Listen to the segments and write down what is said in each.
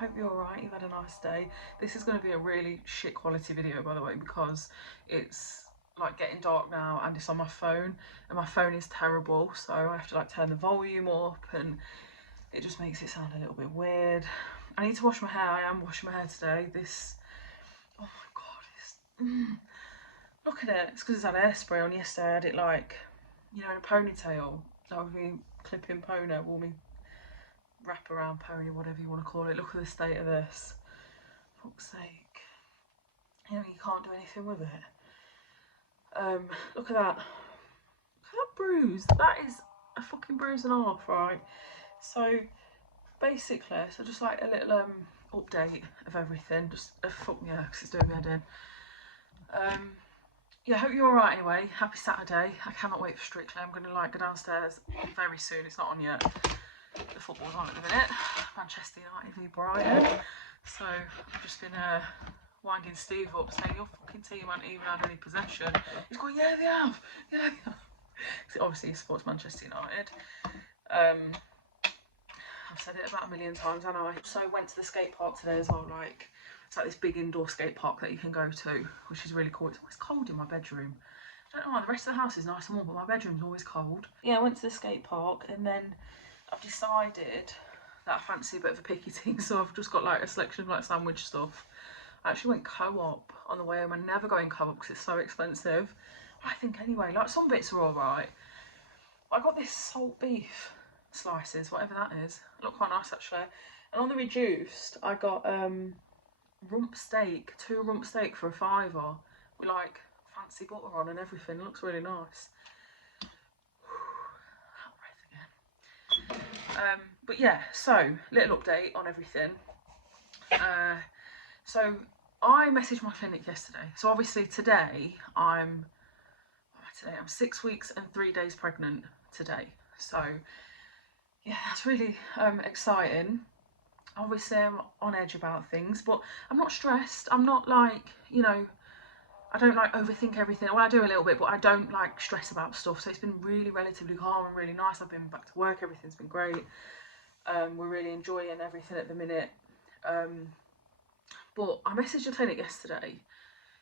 hope you're alright, you've had a nice day. This is going to be a really shit quality video, by the way, because it's like getting dark now and it's on my phone, and my phone is terrible, so I have to like turn the volume up and it just makes it sound a little bit weird. I need to wash my hair. I am washing my hair today. This, oh my god, look at it. It's because it's had hairspray on. Yesterday I had it like, you know, in a ponytail, like with me clipping pony, or me wrap around pony, whatever you want to call it. Look at the state of this. Fuck's sake. You know, you can't do anything with it. Look at that. Look at that bruise. That is a fucking bruise and a half, right? So basically, so just like a little update of everything. Just fuck me, yeah, because it's doing me head in. Yeah, hope you're alright anyway. Happy Saturday. I cannot wait for Strictly. I'm gonna like go downstairs very soon. It's not on yet. The football's on at the minute. Manchester United v Brighton. So I've just been winding Steve up saying your fucking team haven't even had any possession. He's going, yeah they have, yeah they have. Because obviously he supports Manchester United. I've said it about a million times, haven't I? So I went to the skate park today as well. Like, it's like this big indoor skate park that you can go to, which is really cool. It's always cold in my bedroom. I don't know why, the rest of the house is nice and warm, but my bedroom's always cold. Yeah, I went to the skate park and then I've decided that I fancy a bit of a picky thing, so I've just got like a selection of like sandwich stuff. I actually went co-op on the way home. I never go in co-op because it's so expensive. I think anyway, like some bits are alright. I got this salt beef slices, whatever that is. They look quite nice actually. And on the reduced, I got rump steak, 2 rump steak for £5 with like fancy butter on and everything. It looks really nice. But yeah, so little update on everything. So I messaged my clinic yesterday. So obviously today I'm 6 weeks and 3 days pregnant today. So yeah, that's really exciting. Obviously I'm on edge about things, but I'm not stressed. I'm not like, you know, I don't like overthink everything. Well, I do a little bit, but I don't like stress about stuff. So it's been really relatively calm and really nice. I've been back to work. Everything's been great. We're really enjoying everything at the minute. But I messaged the clinic yesterday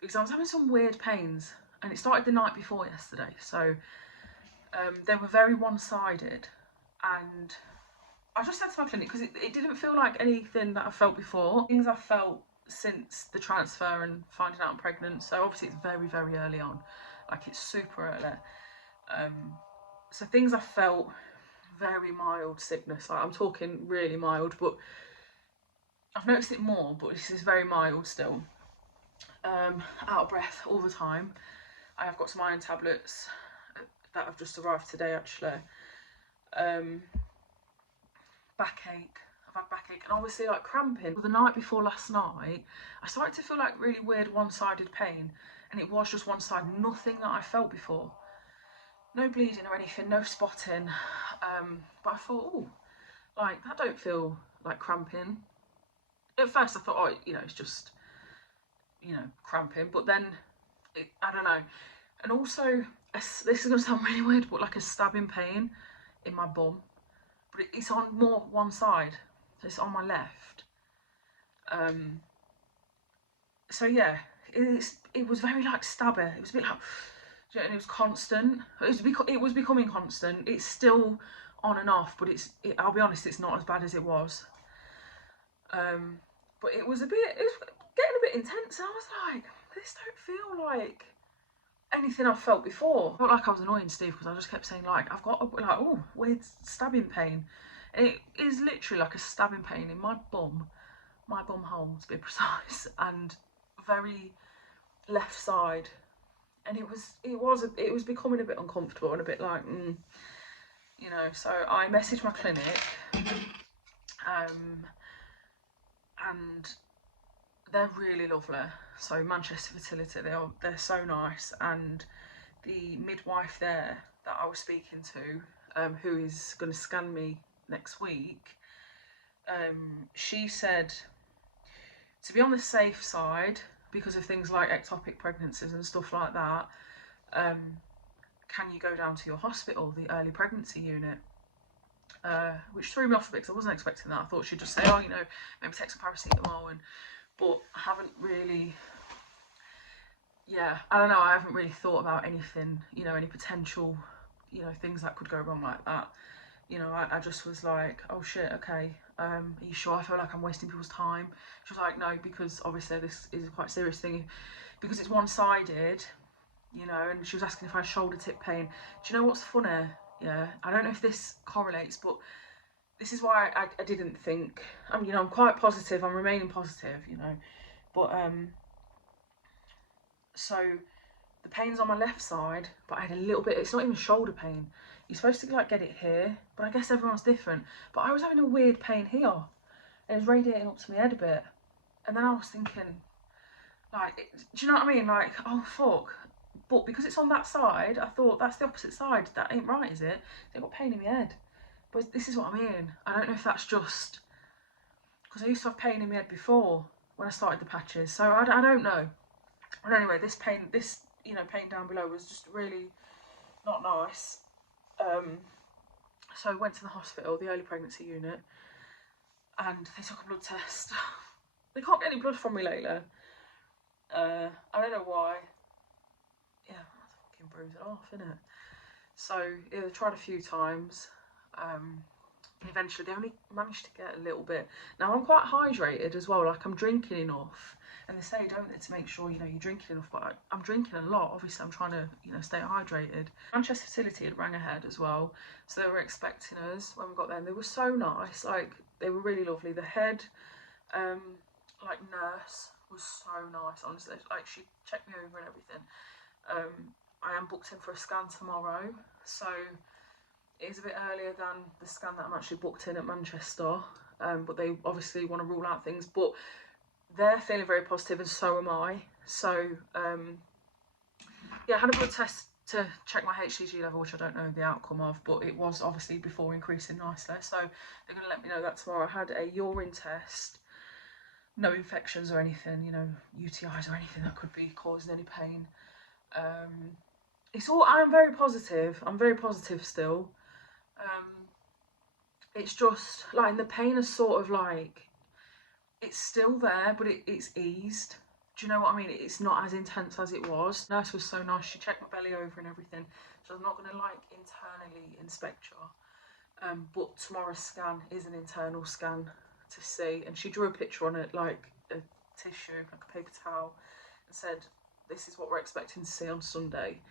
because I was having some weird pains, and it started the night before yesterday. So they were very one-sided, and I just said to my clinic, because it didn't feel like anything that I felt before. Things I felt since the transfer and finding out I'm pregnant. So obviously it's very, very early on. Like, it's super early. So things I felt, very mild sickness. Like, I'm talking really mild, but I've noticed it more, but this is very mild still. Out of breath all the time. I have got some iron tablets that have just arrived today actually. Backache. I've had backache, and obviously like cramping. The night before last night, I started to feel like really weird one-sided pain, and it was just one side, nothing that I felt before. No bleeding or anything, no spotting. But I thought, oh, like that don't feel like cramping. At first I thought, oh, you know, it's just, you know, cramping, but then I don't know. And also, this is going to sound really weird, but like a stabbing pain in my bum, but it's on more one side, so it's on my left. So yeah, it was very like stabber. It was a bit like, and it was constant. It was becoming constant. It's still on and off, but I'll be honest, it's not as bad as it was. But it was getting a bit intense. And I was like, this don't feel like anything I've felt before. I felt like I was annoying Steve because I just kept saying like, I've got like, oh, weird stabbing pain. And it is literally like a stabbing pain in my bum hole to be precise, and very left side. And it was becoming a bit uncomfortable and a bit like, you know. So I messaged my clinic, and they're really lovely. So Manchester Fertility, they're so nice, and the midwife there that I was speaking to, who is going to scan me next week, she said to be on the safe side because of things like ectopic pregnancies and stuff like that. Can you go down to your hospital, the early pregnancy unit? which threw me off a bit because I wasn't expecting that. I thought she'd just say, oh, you know, maybe take some paracetamol, but I haven't really, yeah, I don't know, I haven't really thought about anything, you know, any potential, you know, things that could go wrong like that. You know, I just was like, oh shit, okay, are you sure? I feel like I'm wasting people's time. She was like, no, because obviously this is a quite serious thing, because it's one-sided, you know, and she was asking if I had shoulder tip pain. Do you know what's funny? Yeah, I don't know if this correlates, but this is why I didn't think, you know, I'm quite positive, I'm remaining positive, you know, but so the pain's on my left side, but I had a little bit, it's not even shoulder pain. You're supposed to like get it here, but I guess everyone's different. But I was having a weird pain here, and it was radiating up to my head a bit. And then I was thinking, like, do you know what I mean? Like, oh fuck. But because it's on that side, I thought that's the opposite side. That ain't right, is it? I've got pain in my head. But this is what I mean. I don't know if that's just because I used to have pain in my head before when I started the patches. So I don't know. And anyway, this pain, you know, pain down below was just really not nice. So I went to the hospital, the early pregnancy unit, and they took a blood test. They can't get any blood from me lately. I don't know why. Yeah, I fucking bruise it off, innit? So yeah, they tried a few times. Eventually they only managed to get a little bit. Now I'm quite hydrated as well, like I'm drinking enough. And they say, don't they, to make sure, you know, you're drinking enough, but I'm drinking a lot. Obviously, I'm trying to, you know, stay hydrated. Manchester Fertility had rang ahead as well. So they were expecting us when we got there. And they were so nice. Like, they were really lovely. The head, like, nurse was so nice, honestly. Like, she checked me over and everything. I am booked in for a scan tomorrow. So it is a bit earlier than the scan that I'm actually booked in at Manchester. But they obviously want to rule out things. But they're feeling very positive and so am I. So yeah, I had a blood test to check my HCG level, which I don't know the outcome of, but it was obviously before increasing nicely. So they're going to let me know that tomorrow. I had a urine test, no infections or anything, you know, UTIs or anything that could be causing any pain. It's all, I'm very positive. I'm very positive still. It's just like the pain is sort of like, it's still there, but it's eased. Do you know what I mean? It's not as intense as it was. Nurse was so nice. She checked my belly over and everything. So I'm not going to like internally inspect you. But tomorrow's scan is an internal scan to see. And she drew a picture on it, like a tissue, like a paper towel, and said, this is what we're expecting to see on Sunday.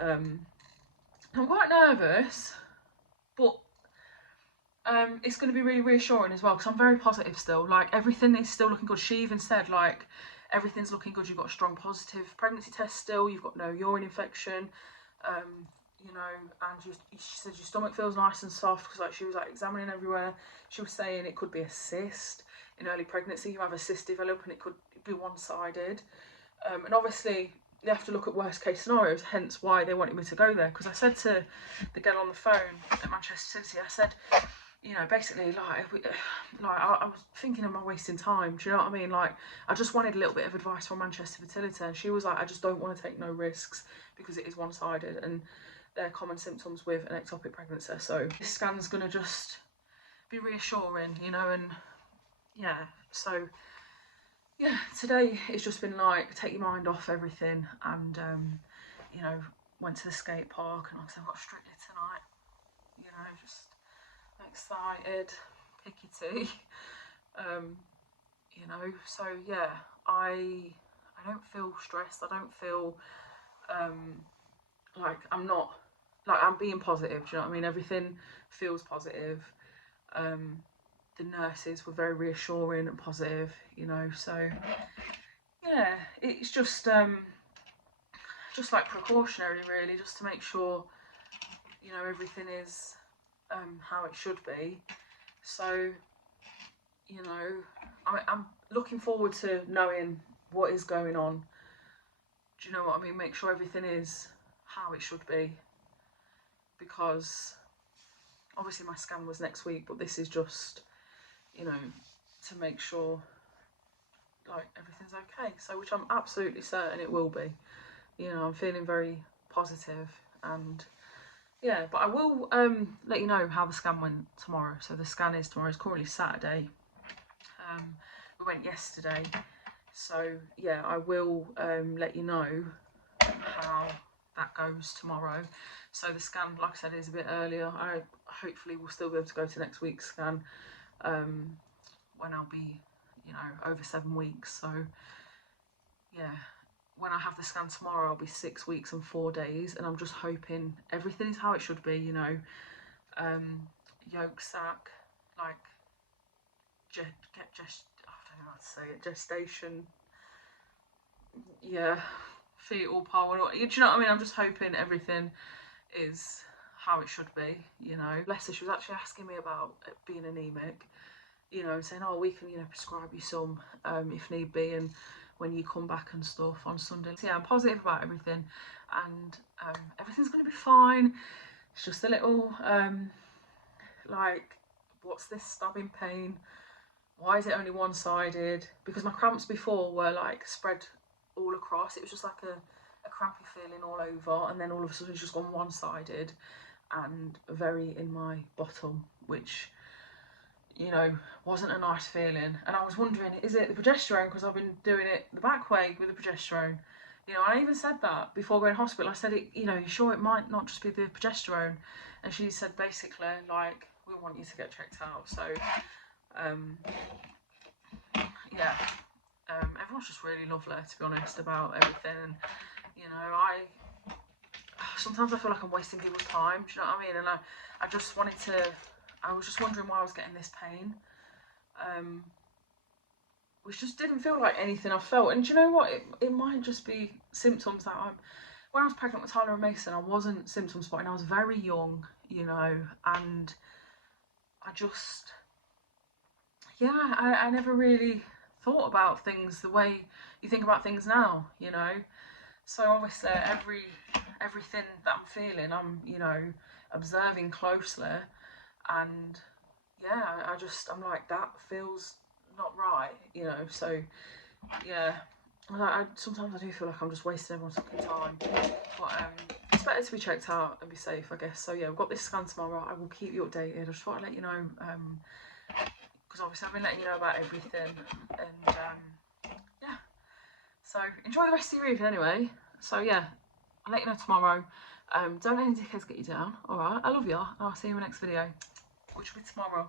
I'm quite nervous, but it's going to be really reassuring as well, because I'm very positive still. Like, everything is still looking good. She even said, like, everything's looking good. You've got a strong positive pregnancy test still. You've got no urine infection. You know, and she said your stomach feels nice and soft, because like she was like examining everywhere. She was saying it could be a cyst. In early pregnancy, you have a cyst develop and it could be one-sided. And obviously they have to look at worst case scenarios, hence why they wanted me to go there. Because I said to the girl on the phone at Manchester City, I said, you know, basically, like I was thinking, am I wasting time? Do you know what I mean? Like, I just wanted a little bit of advice from Manchester Fertility, and she was like, I just don't want to take no risks because it is one-sided and they're common symptoms with an ectopic pregnancy. So this scan's gonna just be reassuring, you know, and yeah. So yeah, today it's just been like, take your mind off everything, and you know, went to the skate park, and obviously I've got Strictly tonight, you know, just excited, pickety, you know. So yeah, I don't feel stressed. I don't feel like I'm not, like I'm being positive. Do you know what I mean? Everything feels positive. The nurses were very reassuring and positive, you know. So yeah, it's just like precautionary, really, just to make sure, you know, everything is how it should be. So, you know, I'm looking forward to knowing what is going on. Do you know what I mean? Make sure everything is how it should be, because obviously my scan was next week, but this is just, you know, to make sure like everything's okay. So, which I'm absolutely certain it will be. You know, I'm feeling very positive, and yeah, but I will let you know how the scan went tomorrow. So the scan is tomorrow. It's currently Saturday. We went yesterday. So yeah, I will let you know how that goes tomorrow. So the scan, like I said, is a bit earlier. I hopefully will still be able to go to next week's scan when I'll be, you know, over 7 weeks. So yeah, when I have the scan tomorrow, I'll be 6 weeks and 4 days, and I'm just hoping everything is how it should be, you know. Yolk sac, like I don't know how to say it, gestation, yeah, fetal pole. Do you know what I mean? I'm just hoping everything is how it should be, you know. Bless her, she was actually asking me about it being anemic, you know, saying, oh, we can, you know, prescribe you some if need be, and when you come back and stuff on Sunday. So yeah, I'm positive about everything, and everything's going to be fine. It's just a little, like, what's this stabbing pain? Why is it only one-sided? Because my cramps before were like spread all across. It was just like a crampy feeling all over, and then all of a sudden it's just gone one-sided and very in my bottom, which, you know, wasn't a nice feeling. And I was wondering, is it the progesterone? Because I've been doing it the back way with the progesterone. You know, I even said that before going to hospital. I said, it, you know, you sure it might not just be the progesterone? And she said basically, like, we want you to get checked out. So, yeah, everyone's just really lovely, to be honest, about everything. And, you know, sometimes I feel like I'm wasting people's time. Do you know what I mean? And I just wanted to. I was just wondering why I was getting this pain. Which just didn't feel like anything I felt. And do you know what? It might just be symptoms that when I was pregnant with Tyler and Mason, I wasn't symptom spotting. I was very young, you know, and I just, yeah, I never really thought about things the way you think about things now, you know. So obviously everything that I'm feeling, I'm, you know, observing closely, and yeah, I'm like, that feels not right, you know. So yeah, sometimes I do feel like I'm just wasting everyone's fucking time, but it's better to be checked out and be safe, I guess. So yeah, we've got this scan tomorrow. I will keep you updated. I just thought I'd let you know, because obviously I've been letting you know about everything, and yeah. So enjoy the rest of your evening anyway. So yeah, I'll let you know tomorrow. Don't let any dickheads get you down. All right, I love you, and I'll see you in the next video, which will be tomorrow.